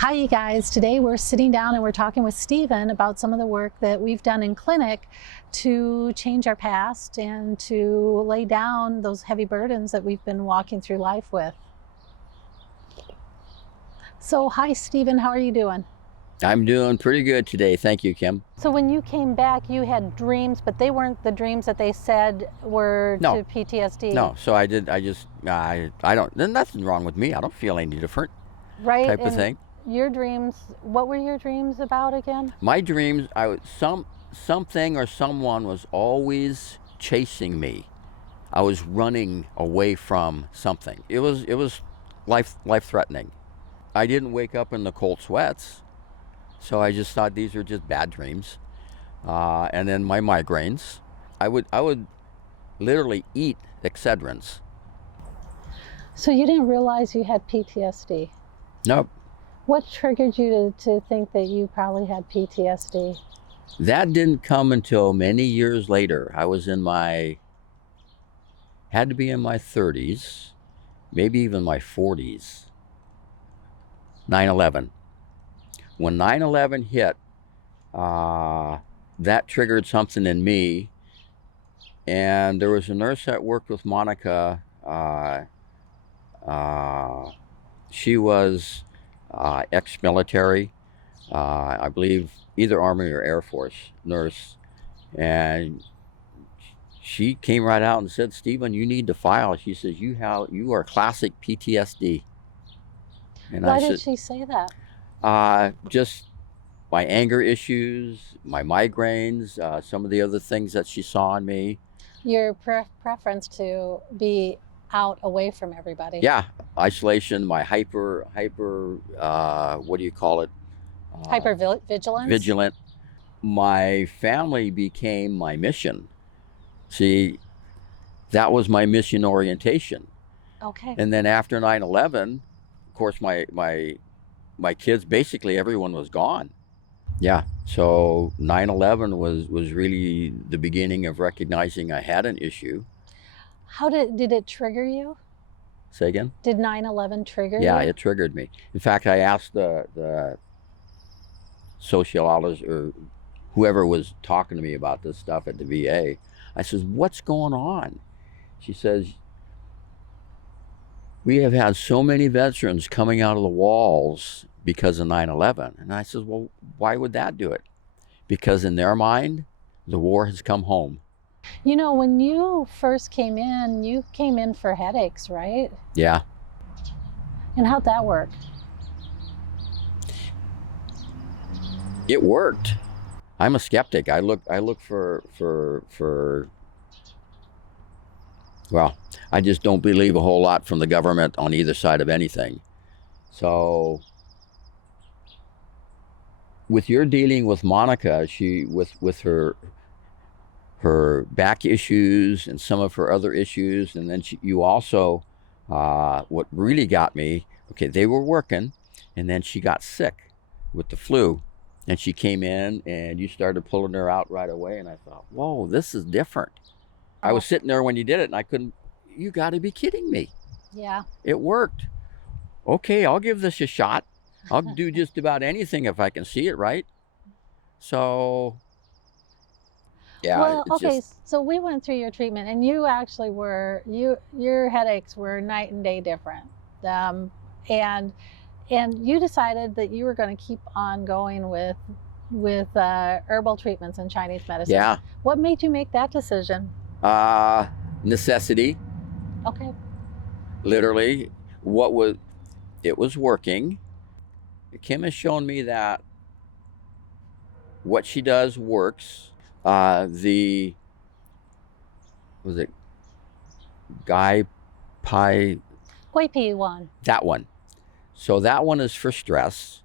Hi, you guys. Today we're sitting down and we're talking with Stephen about some of the work that we've done in clinic to change our past and to lay down those heavy burdens that we've been walking through life with. So, hi, Stephen. How are you doing? I'm doing pretty good today. Thank you, Kim. So, when you came back, you had dreams, but they weren't the dreams that they said were No. to PTSD. No, so I don't, there's nothing wrong with me. I don't feel any different Right? type of And thing. your dreams, what were your dreams about again? My dreams, something or someone was always chasing me. I was running away from something. It was life threatening. I didn't wake up in the cold sweats, so I just thought these are just bad dreams. And then my migraines, I would literally eat Excedrins. So, you didn't realize you had PTSD. Nope. What triggered you to think that you probably had PTSD? That didn't come until many years later. Had to be in my 30s, maybe even my 40s. 9/11. When 9/11 hit, that triggered something in me. And there was a nurse that worked with Monica. She was ex-military, I believe either Army or Air Force nurse. And she came right out and said, "Stephen, you need to file." She says, you are classic PTSD. And Why I did said, she say that? just my anger issues, my migraines, some of the other things that she saw in me. Your preference to be out away from everybody. Yeah, isolation, my hyper, what do you call it? Hypervigilance? Vigilant. My family became my mission. See, that was my mission orientation. Okay. And then after 9/11, of course, my kids, basically everyone was gone. Yeah. So 9/11 was really the beginning of recognizing I had an issue. How did it trigger you? Say again? Did 9/11 trigger you? Yeah, it triggered me. In fact, I asked the sociologist or whoever was talking to me about this stuff at the VA, I says, "What's going on?" She says, "We have had so many veterans coming out of the walls because of 9/11. And I says, "Well, why would that do it?" Because in their mind, the war has come home. You know, when you first came in, you came in for headaches, right? Yeah. And how'd that work? It worked. I'm a skeptic. I look for well, I just don't believe a whole lot from the government on either side of anything. So with your dealing with Monica, she with her back issues and some of her other issues, and then you also, what really got me, okay, they were working, and then she got sick with the flu, and she came in, and you started pulling her out right away, and I thought, whoa, this is different. I was sitting there when you did it, and I couldn't, you got to be kidding me. Yeah. It worked. Okay, I'll give this a shot. I'll do just about anything if I can see it right. So, yeah. Well, it's okay, just, so we went through your treatment, and you actually your headaches were night and day different, and you decided that you were going to keep on going with herbal treatments and Chinese medicine. Yeah. What made you make that decision? Necessity. Okay. Literally, it was working. Kim has shown me that what she does works. Was it Guy Pie? Guipi one. That one. So that one is for stress.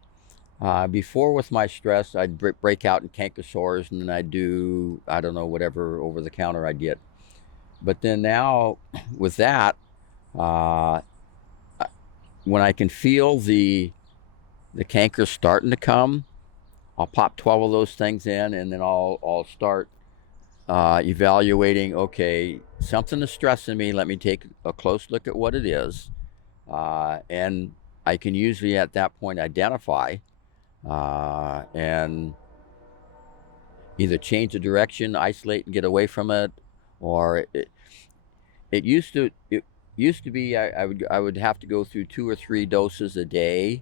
Before, with my stress, I'd break out in canker sores, and then I'd do, I don't know, whatever over the counter I'd get. But then now with that, when I can feel the canker starting to come, I'll pop 12 of those things in, and then I'll start evaluating, okay, something is stressing me. Let me take a close look at what it is. And I can usually at that point identify and either change the direction, isolate and get away from it, or it used to be I would have to go through 2 or 3 doses a day,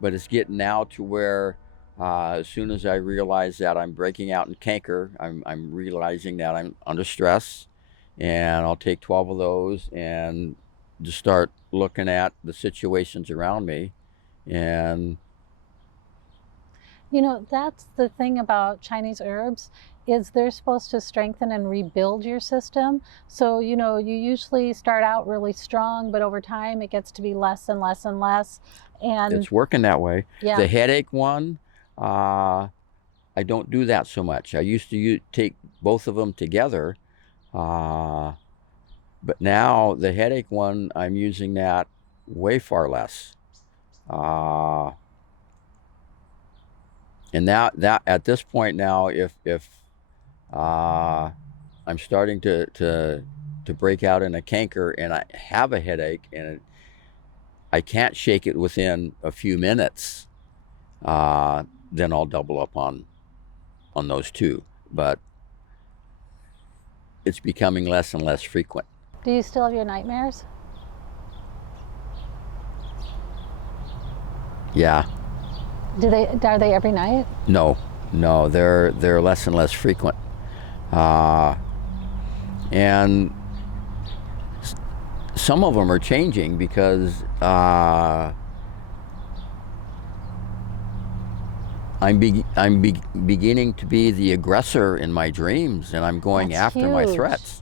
but it's getting now to where as soon as I realize that I'm breaking out in canker, I'm realizing that I'm under stress, and I'll take 12 of those and just start looking at the situations around me. And You know, that's the thing about Chinese herbs is they're supposed to strengthen and rebuild your system. So, you know, you usually start out really strong, but over time it gets to be less and less and less. And it's working that way. yeah, The headache one, I don't do that so much. I used to take both of them together, but now the headache one, I'm using that way far less. Uh, and that at this point now, if I'm starting to break out in a canker and I have a headache and I can't shake it within a few minutes, then I'll double up on those two. But it's becoming less and less frequent. do you still have your nightmares? Yeah. Are they every night? No, they're less and less frequent, and some of them are changing because I'm beginning to be the aggressor in my dreams, and I'm going That's after my huge. threats.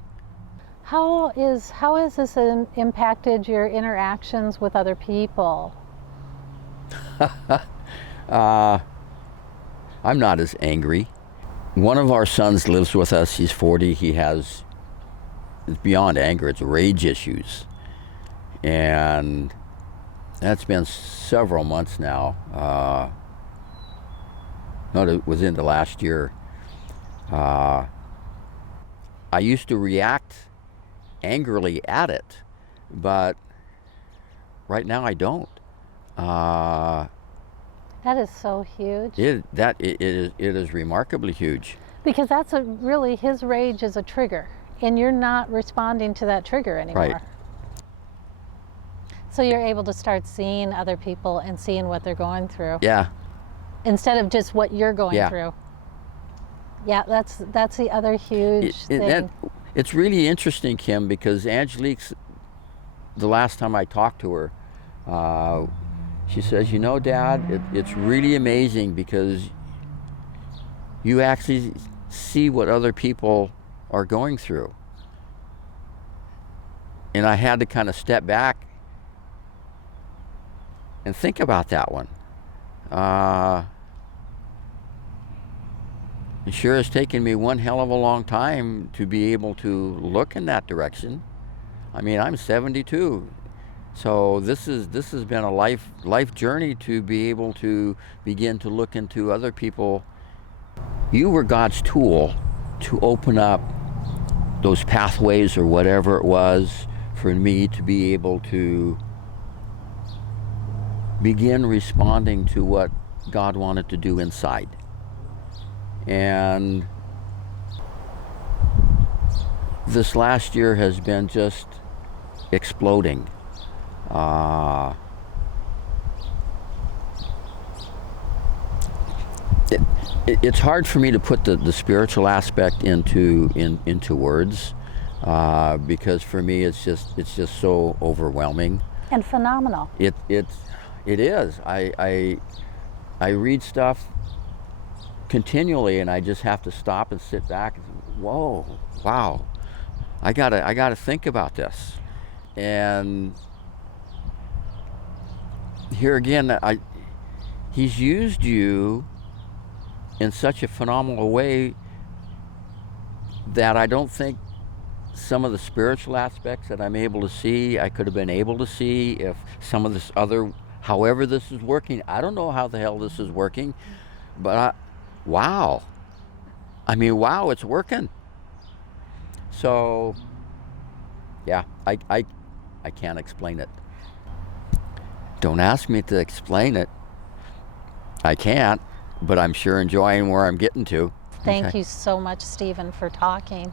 How has this impacted your interactions with other people? I'm not as angry. One of our sons lives with us. He's 40. He has, it's beyond anger, it's rage issues. And that's been several months now. No, it was into last year. I used to react angrily at it, but right now I don't. That is so huge. It is remarkably huge. Because that's really his rage is a trigger, and you're not responding to that trigger anymore. Right. So you're able to start seeing other people and seeing what they're going through Yeah. instead of just what you're going Yeah. through. Yeah, that's the other huge thing. It's really interesting, Kim, because Angelique's, the last time I talked to her, she says, you know, Dad, it's really amazing because you actually see what other people are going through. And I had to kind of step back and think about that one. It sure has taken me one hell of a long time to be able to look in that direction. I mean, I'm 72. So this has been a life journey to be able to begin to look into other people. You were God's tool to open up those pathways or whatever it was for me to be able to begin responding to what God wanted to do inside. And this last year has been just exploding. It's hard for me to put the spiritual aspect into words because for me it's just so overwhelming And phenomenal. it is. I read stuff continually and I just have to stop and sit back and say, whoa, wow, I gotta think about this. And here again, he's used you in such a phenomenal way that I don't think some of the spiritual aspects that I'm able to see, I could have been able to see if some of this other, however this is working. I don't know how the hell this is working, but wow. I mean, wow, it's working. So, yeah, I can't explain it. Don't ask me to explain it. I can't, but I'm sure enjoying where I'm getting to. Thank Okay. you so much, Stephen, for talking.